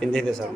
पिंधे दे sir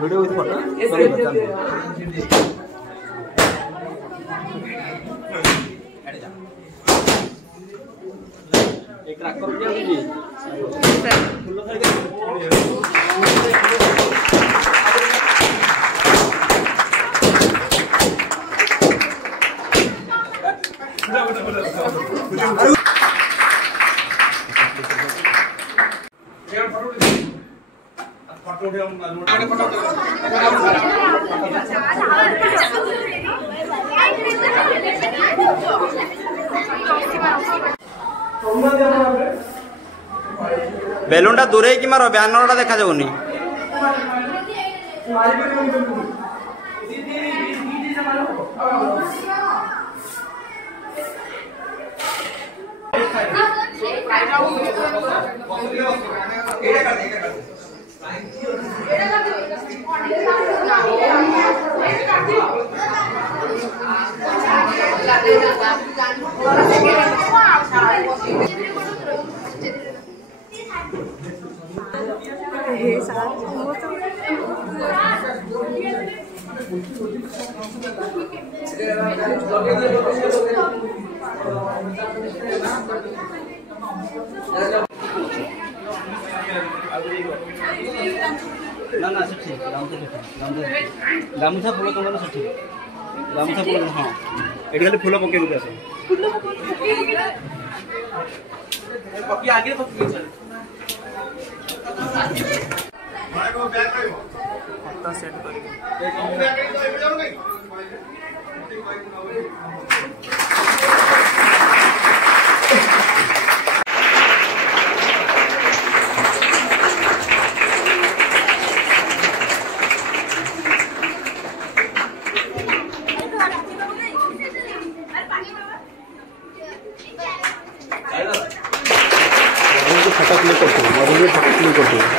video with photo एक राख कर दिया जी फुल खरीद बेलूनटा दूरे कि मारो बैनरटा देखा जाऊनी ना ना सेठी गामुछा फूल तुम सेठी गामुछा फूल हाँ ये खाली फूल पके दे आस पकी आगे पकी सेट करके फटा क्लिक करते हैं मोबाइल में फटा क्लिक करते हैं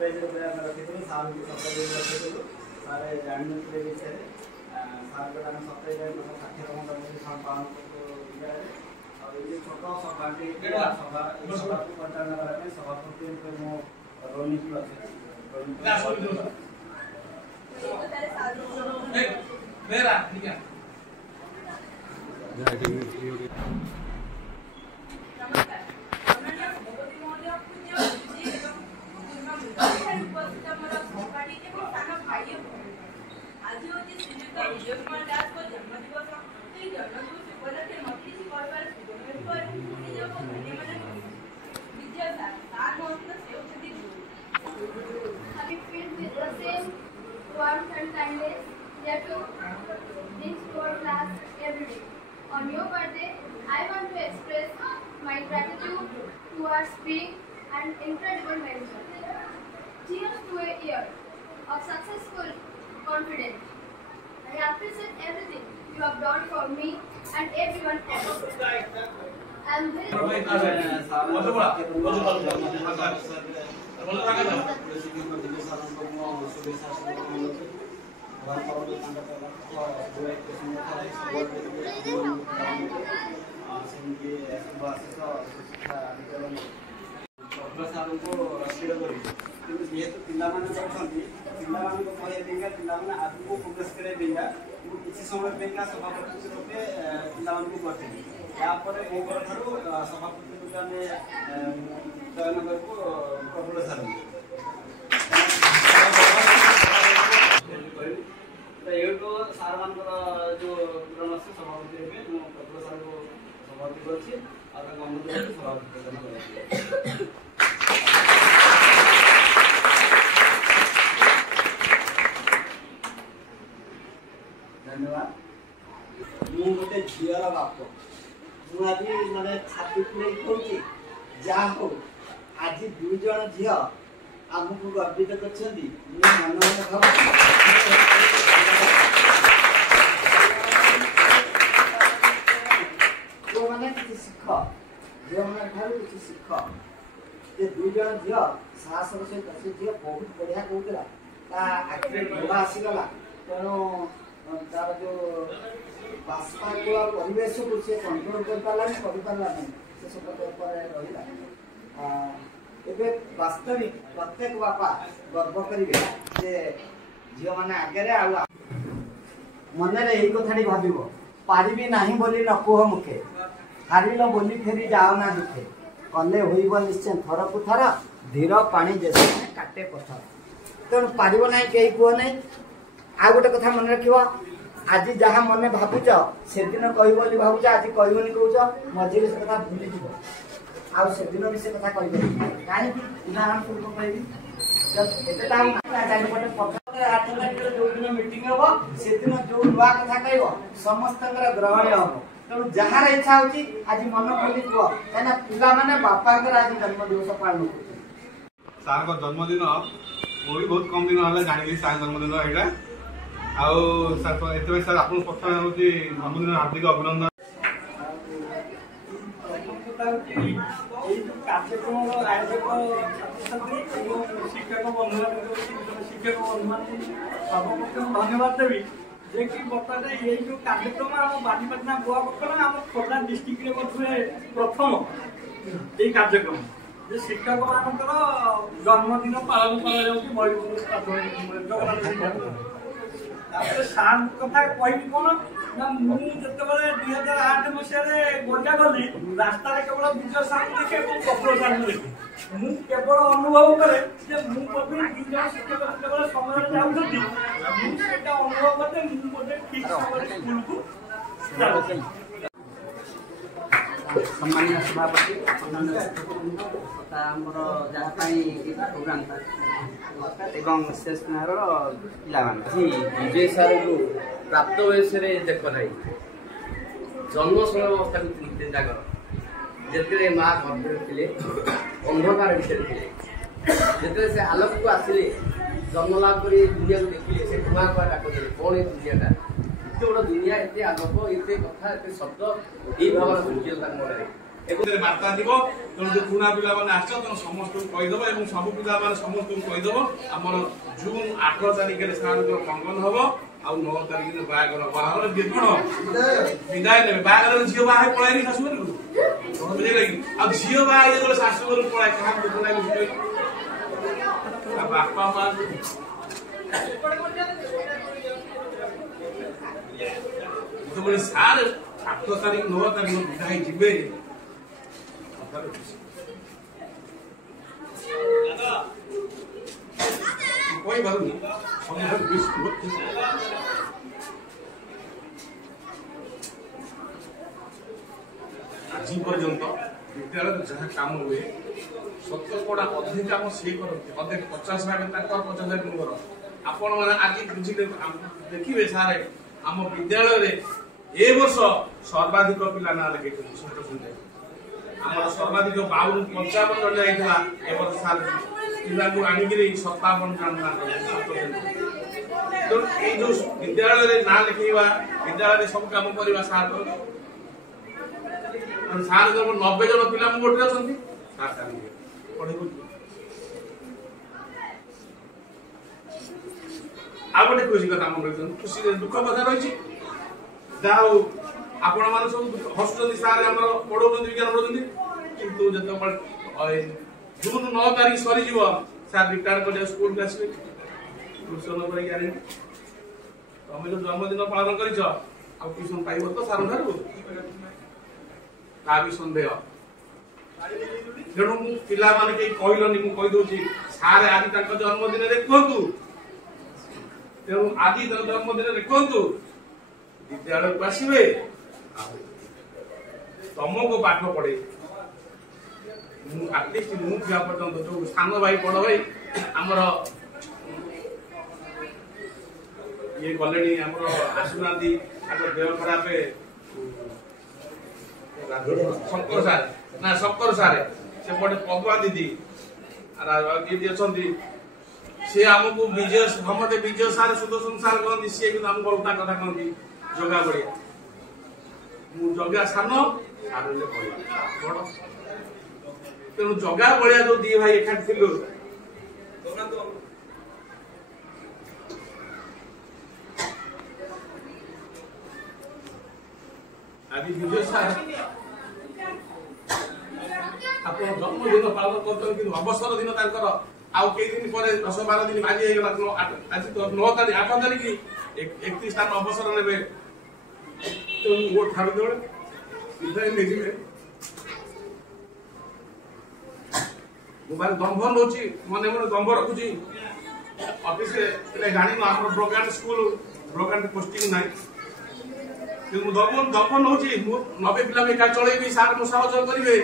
है सरप्राइज रखी सार को सरप्राइज रखी सारे जानते विषय सार को सरप्राइज 60 पालन छोट सभाटी सभा को परिचालन करने सभापति मो role warmth and kindness that you brings to our class every day. On your birthday, I want to express my gratitude towards being an incredible mentor. Cheers to a year of successful confidence. I appreciate everything you have done for me and everyone else. I am very जेहेतु पिला आगू progress किसी समय सभापति रूपे पिला यापर सभापति रूपे आम चयन करूँ प्रफुल्ल सार सार मान जो पूरण अच्छे सभापति रूपे प्रफुल्ल सार को ଭର୍ତ୍ତି କରୁଛି ଆଉ ତାଙ୍କ ଅନୁମତି ସଭାପତି ପ୍ରଦାନ କରାଯିବ। धन्यवाद। मु गोटे झीर बाप मुझे माने छाती फुले कहूँ जहा हो आज 2 जन झी आमको गर्वित कर मन जो मैंने शिख जो मैंने किसी शिख ये 2 जन झी साहसर सहित से झी बहुत बढ़िया कहूला आखिरी ढोला आसीगला तेणु तार जो बाष्पाकुल परिवेश को सी कंट्रोल कर पारा से सब रहा एबे वास्तविक प्रत्येक बापा गर्व करेंगे जे झील मैंने आगे मन यही कथाटी भाव पारि ना बोली न कुह मुखे हारिल बोली फेरी जाओ ना दुखे कले हो निश्चय थर को थर धीर पानी जैसे काटे पथर तेणु पार ना कहीं कह ना आ गोटे कथा मन रख आज जहाँ मन भावुच से दिन कह भावुच आज कहबनी कौच मझे से कथा भूली आउ से दिन भी से कथा कहीं कहीं उदाहरण स्वरूप कहबी जो दिन मीटिंग हम से दिन जो नुआ कथा कह समस्त ग्रहण हम तेणु जार इच्छा होची आज मन खोली कह कहीं पिला माने बापा आज जन्मदिवस पालन कर सार को जन्मदिन वो भी बहुत कम दिन है जानी सार जन्मदिन यहाँ आउ सर सर आप प्रथम हूँ जन्मदिन हार्दिक अभिनंदन कार्यक्रम आयोजक छात्र शिक्षक बंधु शिक्षक बंधु सर्वप्रथम धन्यवाद देवी जे कि बर्तमान ये जो कार्यक्रम आम बालीपाटना गोवा बर्तमान आम खोर्धा डिस्ट्रिक्ट प्रथम ये कार्यक्रम जे शिक्षक मानकर जन्मदिन पालन कर सार कथा कहि कौन ना मुझे 2008 मसीह गोंडा गली रास्ता केवल विजय साहू देखे कपड़ साहू देखे मुझे केवल अनुभव करे दुज शिक्षक केवल समय जाऊँगी मुझे अनुभव करते मुझे ठीक समय स्कूल को सम्मानीय सभापति प्रोग्राम एवं शेष जी विजय सार को प्राप्त वयस देख ना जन्म समय अवस्था को चिंता कर जिते माँ गर्भ थे अंधकार भितर थे जिते से आलोक को आसिले जन्म लाभ कर दुनिया को देखिले से धुआ कुआ डाकुले कौन ये दुनियाटा एत बड़ दुनिया एत आलोक एत कथा एत शब्द यही भाव सूर्य मन बार्ता দিব তেমন যে পুনা পিলা মানে আসছ তেমন সমস্ত কইদেব এবং সব পিলা মানে সমস্ত কইদেব আমার জুন 8 তারিখে সারଙ୍କର মঙ্গল হব ଆଉ 9 ତାରିଖରେ ବାହାଘର দিয়ে কোন বিদায় নেবে বাহাঘর ঝিও বাহাই পড়াইনি শাশুড়ি বুঝিলে কি ଆଉ ঝিও বাহাই যেগুলো শাশুড়ি পড়াই কাহার দুঃখ নাই বুঝিলে বাপা মা তো বলে সার 8 তারিখ 9 তারিখ বিদায় ଯିବେ कोई बात नहीं आज पर्यंत विद्यालय जहाँ काम हुए 70 अधिक काम सी करते अधिक 50 भाग 50 भाग मोर आपण मैंने आज बुझे देखिए सारे आम विद्यालय ए वर्ष सर्वाधिक पिला ना लगे आम सर्वाधिक 52-55 जन जाइए ए वर्ष सार पिला को आणिक 57 जन तो ये जो विद्यालय ना लिखा विद्यालय सब काम करवा सार सार जब 90 जन पिला गोटे अच्छा पढ़े आ गए खुशी कथा मन रही खुशी दुख कथा रही जाओ आपण मैंने सब हसुँच सारे पढ़ाऊँ विज्ञान पढ़ाऊँ कितु जो जून 9 तारीख सरी सार रिटायर कर स्कूल को आसवे ट्यूशन तुम जो जन्मदिन पालन कर ट्यूशन पाइब तो सार ता भी सन्देह तेणु पिला माने कहीं कहलनि मु कहि दोची सारे आज तक जन्मदिन रे कहतु तेणु आज जन्मदिन रे कहतु विद्यालय को आसवे तुमको पाठ पढ़े आटलिस्ट मुझा पर्यटन जो सान भाई बड़ भाई आमर ये गले आसुना देह खराब शंकर सार ना शंकर सार से पटे पदुआ दीदी दीदी अच्छा सी आमको विजय समते विजय सार सुदर्शन सार कहते सी आमको अलता कथा कहती जगा बढ़िया जगा सान सारे बड़ तेणु जगा बढ़िया जो दी भाई एकाठी थिलु आज विजय सार आप जन्मदिन पालन कर अवसर दिन आउ कई दिन पर 10-12 दिन आज आज तो 9 तारीख 8 तारीख 31 तारीख अवसर ने तो वो ठाड़ दौड़ इधर नहीं मोबाइल दम्भ नौची मन मन दम्भ रखुची ऑफिस रे गाड़ी न हमर ब्रोकान स्कूल ब्रोकान पोस्टिंग नाही कि दम्भ नौची 90 पिला में का चलेबी सार मो सहयोग करिवे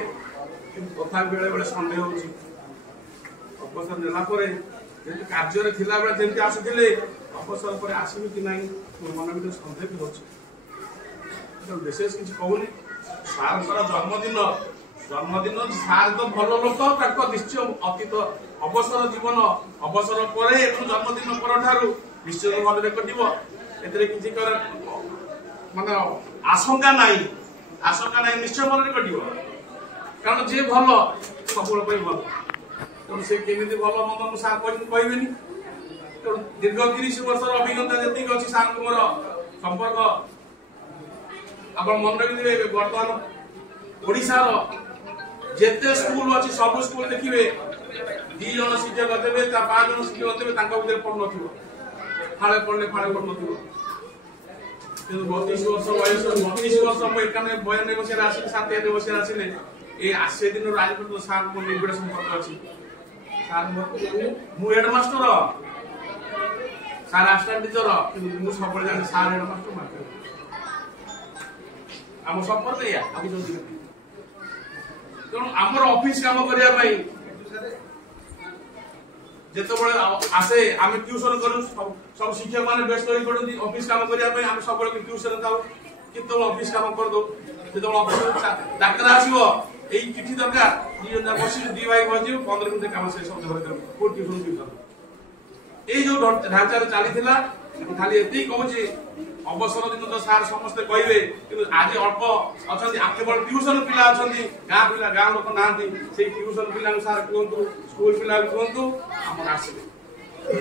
कथा बेले बेले संदेह होची अवसर नेला परे जेति कार्य रे थिला बेले जेति आसुथिले अवसर परे आसीबि कि नाही मन में संदेह भी होची तो विशेष किछ कहूनी सार जन्मदिन सार तो भल लोक ताको निश्चय अतीत अवसर जीवन अवसर परे एवं जन्मदिन पर ठारू निश्चय भाव कटिबो एतरे किछि कर माने आशंका नाही निश्चय मन कटिबो कारण जे भल सबुल पई भल तो से केमिति भल मन मु सा कहबेनी तो दीर्घ 30 वर्ष अभिज्ञता जति अछि सार को मोर संपर्क अपन मन रखिबे वर्तमान ओडिसा रो जेते स्कूल अछि सब स्कूल देखिबे 2 जन शिक्षक देबे ता 5 जन शिक्षक देबे तांका भीतर पढ़ नथिबो फाळे पढ़ले फाळे पढ़ नथिबो किंतु 32 वर्ष वयस 32 वर्ष म 91 वर्ष आसी 97 वर्ष आसीले ए आसे दिन राजपत्र सार को निबिड़ संपर्क अछि सार मु हेडमास्टर सार असिस्टेंट टीचर मु सबले जाने सार हेडमास्टर मात्र हम संपर्क या हम जो तेणु आमर ऑफिस काम करिया पई जेतो बळे आसे आमे ट्यूशन करू सब शिक्षक माने व्यस्त होई पडुनी ऑफिस काम करिया पई आमे सब बळे ट्यूशन जाऊ कितो ऑफिस काम कर दो जेतो ऑफिस डाक्टर आसीबो एई चिठी दरकार दी जन बसी दी भाई बजियो 15 मिनिट काम शेष हो घर को ट्यूशन एई जो ढांचा रे चाली थिला खाली एती कहूची अवसर दिन तो सार समस्त कहबे कि आज अल्प अछंती आ केवल ट्यूशन पिला अछंती गां लोक नांती से ट्यूशन पिला सार कहंतु स्कूल पिला कहंतु हमर आसीबे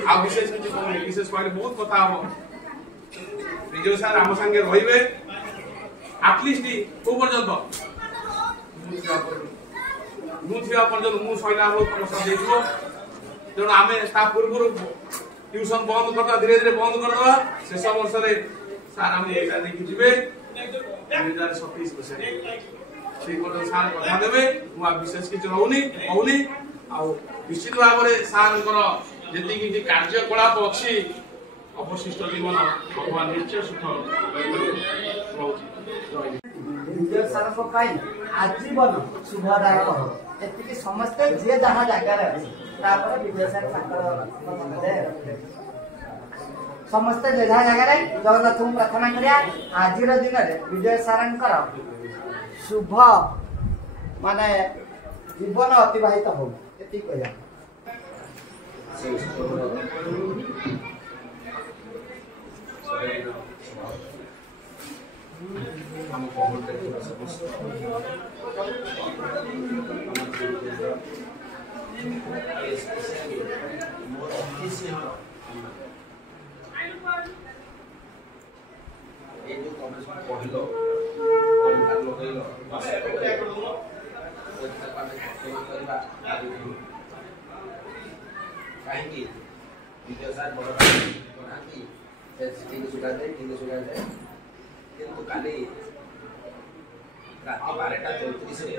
आ विशेष किछ कहले विशेष कहले बहुत कथा हो विजय सार हम संगे रहिबे एटलिस्ट को पर्यंत मुझिया पर्यंत मु सैला हो समस्या देखो तेणु आमे ता पूर्व ट्यूशन बंद करता धीरे धीरे बंद कर दवा शेष वर्ष रे सार हम एटा देखि जिबे 2027 वर्ष से को सार कथा देबे मु विशेष किछ होउनी आ निश्चित भाव रे सार कर जेति कि कार्यकलाप अछि अवशिष्ट जीवन भगवान निश्चय सुख रहउची विजय सार को पाई आजीवन शुभदायक हो एति समस्त जे जहां जागा रे तापर विजय सार ताकर समस्त जे जहां जागा रे जगन्नाथ को प्रार्थना करिया आजिर दिन रे विजय सारंकर शुभ माने जीवन अतिबाहित हो एति कहिया हम बहुत कहीं किंतु काली रात 12:34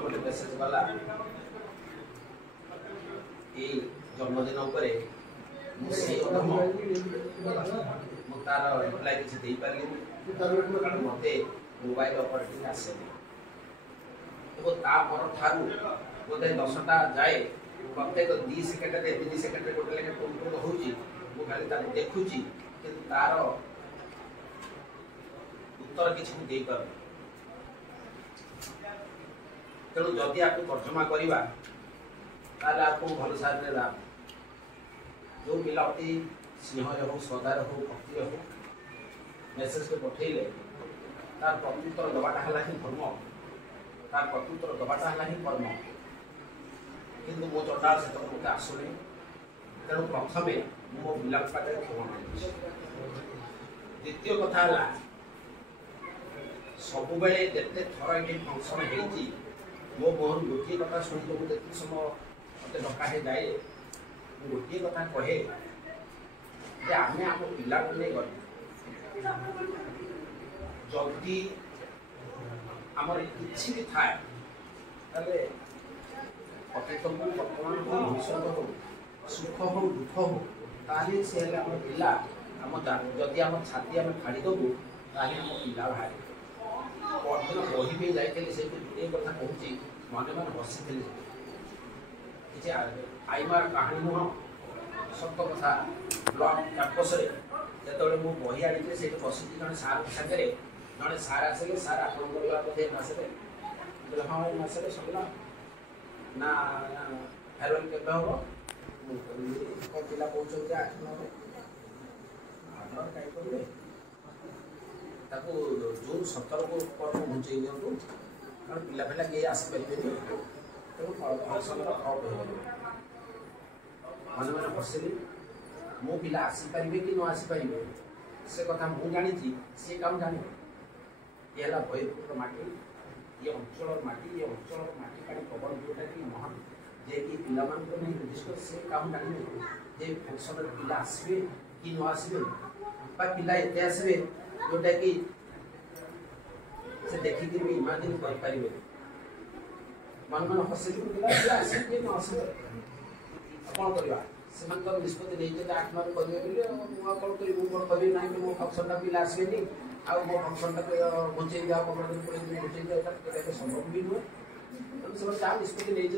गोटे मेसेज गला ये जन्मदिन उपरे तार रिप्लाई किसी दे पारे मत मोबाइल ऑपरेटिंग आसेनि तो ता ठारू बोधे 10टा जाए प्रत्येक 2 सेकेंड 3 सेकेंड गोटे लेखे टुक होची मु खाली ताको देखुची कि तार उत्तर किसी दे पार तेणु जदि आपको तर्जमा करवा ताले आपको भल सारे लाभ जो पिला अति स्नेह हो श्रद्धार हो भक्ति हो मेसेज को पठेले तार प्रत्युत्तर दबाटा है धर्म तार प्रत्युत्तर दबाटा है कर्म किंतु मो चंडाल से मत आसुनी तेणु प्रथम मो पिला पाखे क्षमा मांगी द्वितीय कथा सब बेले जिते थर ये फंक्शन होती मो मोहन गोटे कथा शुणी मुझे समय मत डकाहे जाए गोटे कथा कहे आम आम पिला को नहीं जदि आमर किसी भी थाए अतीत हो वर्तमान हो भविष्य हो सुख हो दुख हो ताली से आम पिला आम जदि आम छाती आम फाड़ी देबू ताली आम पिला बाहर परदिन बही भी जाइए से गोटे कथा कहूँ मन मन हसी किसी आईमार कहानी नुह सत कथा ब्लड कैंपस जो मु बही आनी से बसी जन सार सागे जड़े सार आसे सार आप बोधे मसरे हाँ ये मसरे सरला ना फेरवेल के हम पिला कहते 8 9 आधार कहीं करेंगे जून 17 को कर्म घुंचे दिंतु कारण पिला पिला किए आसपारे तेणु फंक्शन अफ हो मन मैंने हसिली मो पिला आसीपारे कि न आसीपारे से कथा मुझे जानी सी कम जान ये भयपुर माटी ये अंचल माटी ये अंचल माटी पानी पवन जोटा कि महान जे कि पिला नहीं निर्दिष्ट से कम जानी जे फंक्शन पिला आसबे कि न आसबे पिला एत आसबे जोटा कि से देखिक भी इमाजिन कर मन मन हसिल पिला आसे कि न आसे कौन करवा से निष्पत्ति नहीं 8 9 करेंगे कौन करी ना मो फंक्शन पिला आसबे आ मो फंक्शन घुंचे दिया 15 दिन 20 दिन घुंचे दिया संभव भी नुहे से क्या निष्पत्ति नहीं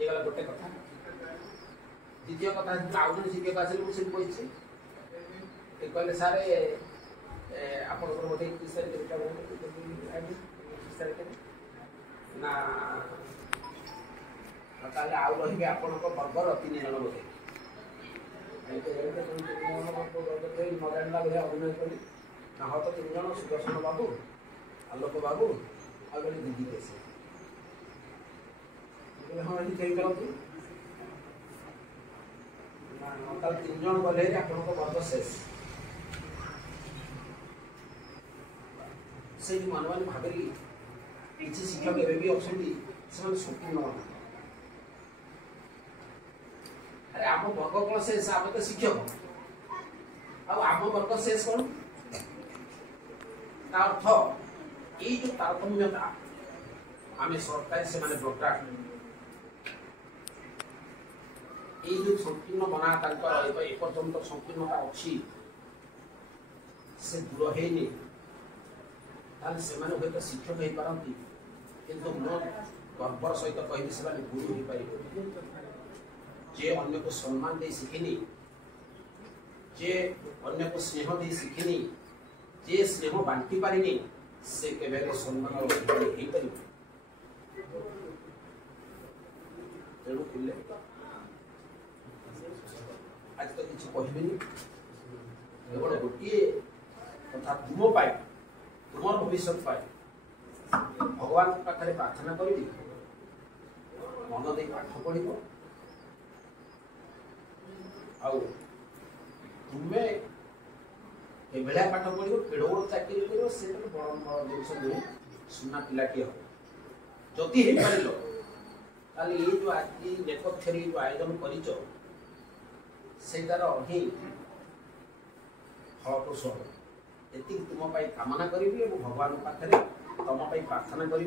ये गला गोटे कथा द्वितीय कथा आउ जन शिक्षक आसे मुझे कही कहले सारे आप बोधे 21 तारीख ना ताले आउ रही आपण वर्गर 3 जन बोधे नजाणा अभिनय करी ना हाँ तो 3 जन सुदर्शन बाबू आलोक बाबू आ गए दीदी कैसे हाँ ये कहीं करती 3 जन गले आप वर्ग शेष से मन मैंने भाविली किसी शिक्षक एवं भी अच्छा संपूर्ण अरे आम वर्ग कौन शेष आम तो शिक्षक आम वर्ग शेष कौन अर्थ ये जो तारतम्यता आम सरकार से माने प्रोडक्ट ये जो संकीर्ण बना एपर्यंत संकीर्णता अच्छी से दूर है से हूँ शिक्षक हो पारती किंतु मो गर्वर सहित कहली से गुरु हो पार जे अन्य को सम्मान दे शिखिनी जे अन्य को स्नेह दे शिखिनी जे स्नेह बांटी पारिनी से केवल सम्मान अधिकारी हो पार तेणु पिले आज तो किसी कहबी केवल गोटे कथा तुम पाए तुम भविष्य पाए भगवान पाखे प्रार्थना करी मन दे पाठ पढ़ तुम्हें एभलिया पाठ पढ़ केड़ बड़ चाकरी कर से बड़ बड़ जिस नुहे सुना पिलाटी हम जदि हो पार ये जो आज नेपथ्य जो आयोजन कर सेटार ही फलप्रसू हो ये तुम कामना करी भगवान पाखे तुम प्रार्थना करी